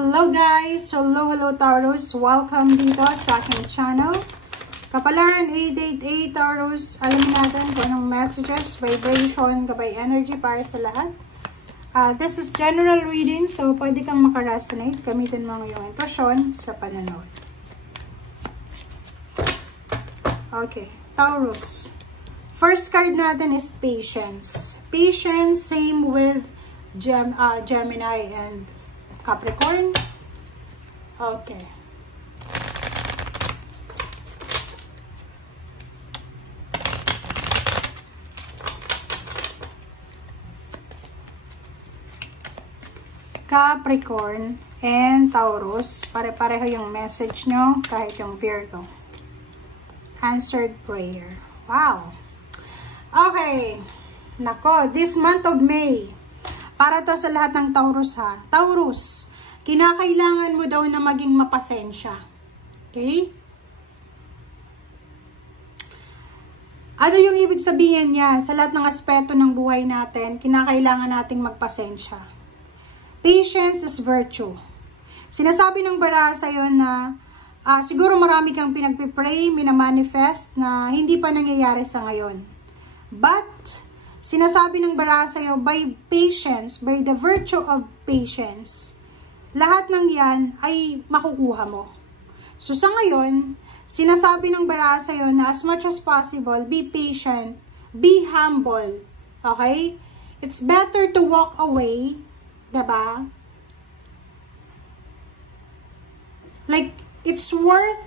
Hello guys! Hello Taurus! Welcome dito sa aking channel. Kapalaran 888 Taurus. Alamin natin kung anong messages, vibration, gabay energy para sa lahat. This is general reading, so pwede kang makaresonate. Gamitin mo yung intuition sa pananood. Okay, Taurus. First card natin is patience. Patience, same with Gemini and Capricorn. Okay. Capricorn and Taurus, pare-pareho yung message nyo, kahit yung Virgo. Answered prayer. Wow. Okay. Nako, this month of May, para to sa lahat ng Taurus ha. Taurus, kinakailangan mo daw na maging mapasensya. Okay? Ano yung ibig sabihin niya? Sa lahat ng aspeto ng buhay natin, kinakailangan nating magpasensya. Patience is virtue. Sinasabi ng bara sa'yo na siguro marami kang pinagpipray, minamanifest na hindi pa nangyayari sa ngayon. But, sinasabi ng bara sa'yo, by patience, by the virtue of patience, lahat ng yan ay makukuha mo. So sa ngayon, sinasabi ng bara sa'yo na as much as possible, be patient, be humble. Okay? It's better to walk away, diba? Like, it's worth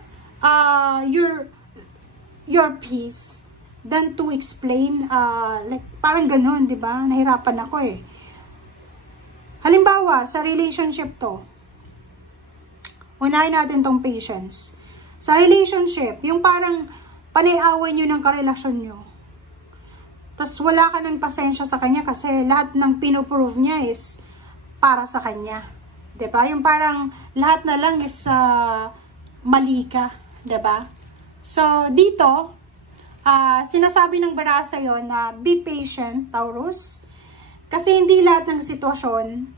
your peace than to explain, like, parang ganun, di ba? Nahirapan ako eh. Halimbawa, sa relationship to, unahin natin tong patience. Sa relationship, yung parang panay-away nyo ng karelasyon nyo. Tapos wala ka ng pasensya sa kanya kasi lahat ng pinoprove niya is para sa kanya. Di ba? Yung parang lahat na lang is mali ka. Di ba? So, dito, sinasabi ng bara sa'yo na be patient, Taurus. Kasi hindi lahat ng sitwasyon,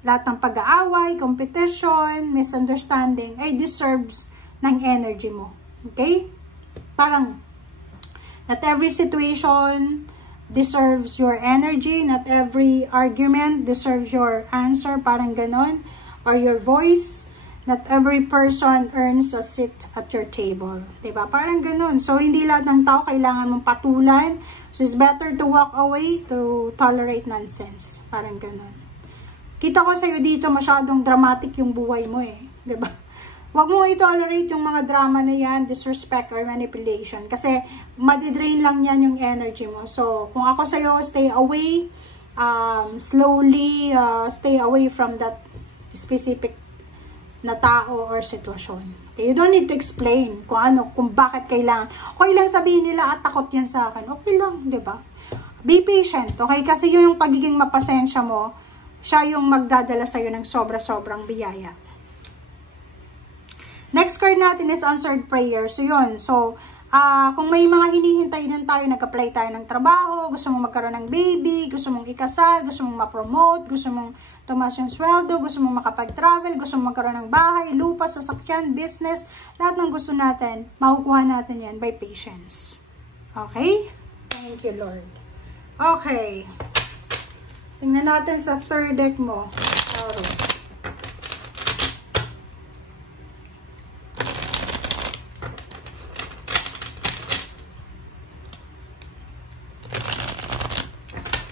lahat ng pag-aaway, competition, misunderstanding, ay deserves ng energy mo. Okay? Parang, not every situation deserves your energy, not every argument deserves your answer, parang ganon, or your voice. Not every person earns a seat at your table. Diba? Parang ganun. So, hindi lahat ng tao kailangan mong patulan. So, it's better to walk away to tolerate nonsense. Parang ganun. Kita ko sa'yo dito, masyadong dramatic yung buhay mo eh. Diba? Huwag mo i-tolerate yung mga drama na yan, disrespect or manipulation. Kasi, madidrain lang yan yung energy mo. So, kung ako sa'yo, stay away. Slowly, stay away from that specific na tao or sitwasyon. Okay? You don't need to explain kung bakit kailangan. Okay lang sabihin nila, takot yan sa akin. Okay lang, di ba? Be patient, okay? Kasi yung pagiging mapasensya mo, siya yung magdadala sa'yo ng sobra-sobrang biyaya. Next card natin is answered prayer. So, yun. So, kung may mga hinihintay din tayo, nag-apply tayo ng trabaho, gusto mong magkaroon ng baby, gusto mong ikasal, gusto mong ma-promote, gusto mong tumaas yung sweldo, gusto mong makapag-travel, gusto mong magkaroon ng bahay, lupa, sasakyan, business, lahat ng gusto natin, makukuha natin yan by patience. Okay? Thank you, Lord. Okay. Tingnan natin sa third deck mo, Taurus.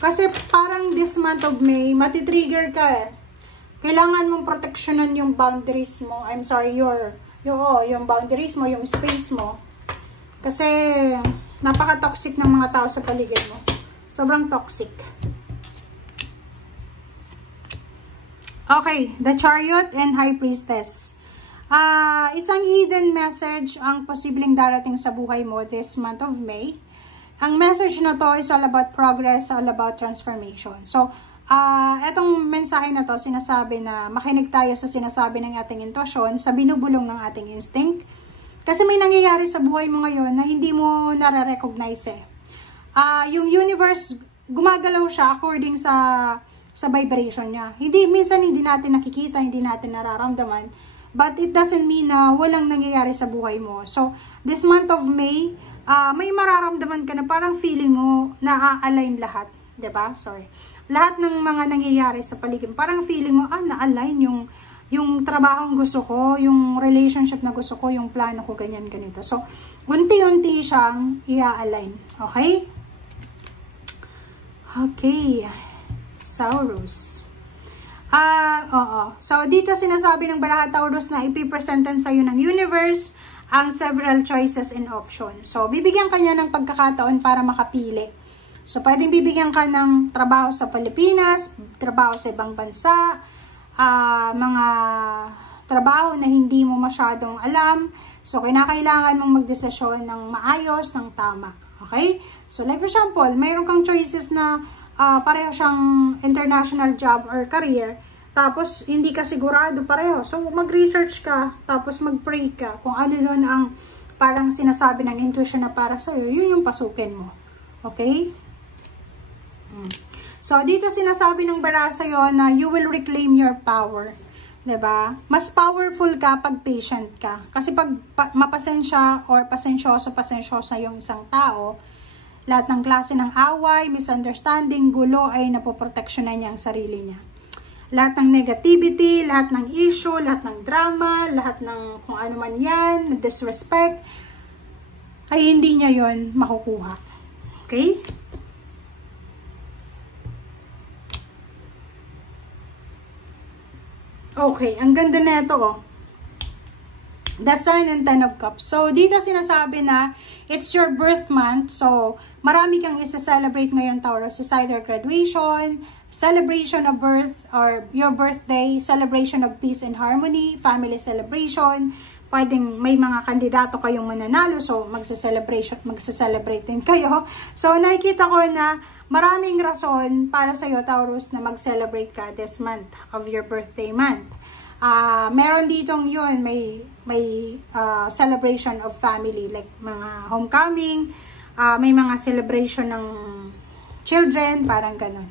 Kasi parang this month of May, matitrigger ka eh. Kailangan mong proteksyonan yung boundaries mo. I'm sorry, yung boundaries mo, yung space mo. Kasi napaka-toxic ng mga tao sa paligid mo. Sobrang toxic. Okay, the Chariot and High Priestess. Isang hidden message ang posibleng darating sa buhay mo this month of May. Ang message na to is all about progress, all about transformation. So, etong mensahe na to, sinasabi na makinig tayo sa sinasabi ng ating intuition, sa binubulong ng ating instinct. Kasi may nangyayari sa buhay mo ngayon na hindi mo nare-recognize eh. Yung universe, gumagalaw siya according sa sa vibration niya. Minsan hindi natin nakikita, hindi natin nararamdaman, but it doesn't mean na walang nangyayari sa buhay mo. So, this month of May, may mararamdaman ka na parang feeling mo na a-align lahat. 'Di ba? Sorry. Lahat ng mga nangyayari sa paligid, parang feeling mo, na-align yung trabahong gusto ko, yung relationship na gusto ko, yung plano ko, ganyan, ganito. So, unti-unti siyang i-align. Okay? Okay. Taurus. So, dito sinasabi ng baraha Taurus na ipipresentan sa'yo ng universe ang several choices and options. So, bibigyan ka niya ng pagkakataon para makapili. So, pwedeng bibigyan ka ng trabaho sa Pilipinas, trabaho sa ibang bansa, mga trabaho na hindi mo masyadong alam. So, kinakailangan mong magdesisyon ng maayos, ng tama. Okay? So, like for example, mayroon kang choices na pareho siyang international job or career, tapos hindi ka sigurado pareho. So, mag-research ka, tapos mag-pray ka kung ano doon ang parang sinasabi ng intuition na para sa'yo, yun yung pasukin mo. Okay? So, dito sinasabi ng baraha sa'yo na you will reclaim your power. 'Di ba? Mas powerful ka pag patient ka. Kasi pag mapasensya or pasensyosa yung isang tao, lahat ng klase ng away, misunderstanding, gulo ay napoproteksyonan niya ang sarili niya. Lahat ng negativity, lahat ng issue, lahat ng drama, lahat ng kung ano man yan, disrespect, ay hindi niya yon makukuha. Okay? Okay, ang ganda na ito, oh. The Sun and Ten of Cups. So, dito sinasabi na it's your birth month. So, marami kang isa-celebrate ngayon, Taurus. It's either graduation, celebration of birth, or your birthday, celebration of peace and harmony, family celebration. Pwedeng may mga kandidato kayong mananalo. So, magsa-celebrate din kayo. So, nakikita ko na maraming rason para sa'yo, Taurus, na mag-celebrate ka this month of your birthday month. Meron ditong yun, may celebration of family, like mga homecoming, may mga celebration ng children, parang ganon.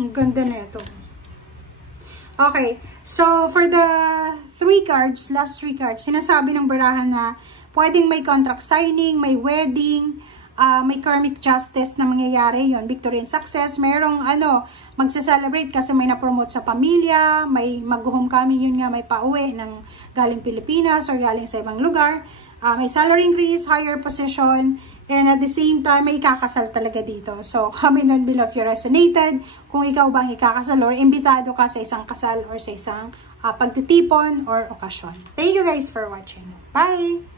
Ang ganda na ito. Okay, so for the last three cards, sinasabi ng baraha na pwedeng may contract signing, may wedding, may karmic justice na mangyayari, yon, victory and success. Mayroong magse-celebrate kasi may na-promote sa pamilya, may mag-homecoming, yun nga, may pauwi ng galing Pilipinas or galing sa ibang lugar, may salary increase, higher position, and at the same time, may ikakasal talaga dito. So, comment down below if you resonated, kung ikaw bang ikakasal or imbitado ka sa isang kasal or sa isang pagtitipon or okasyon. Thank you guys for watching. Bye!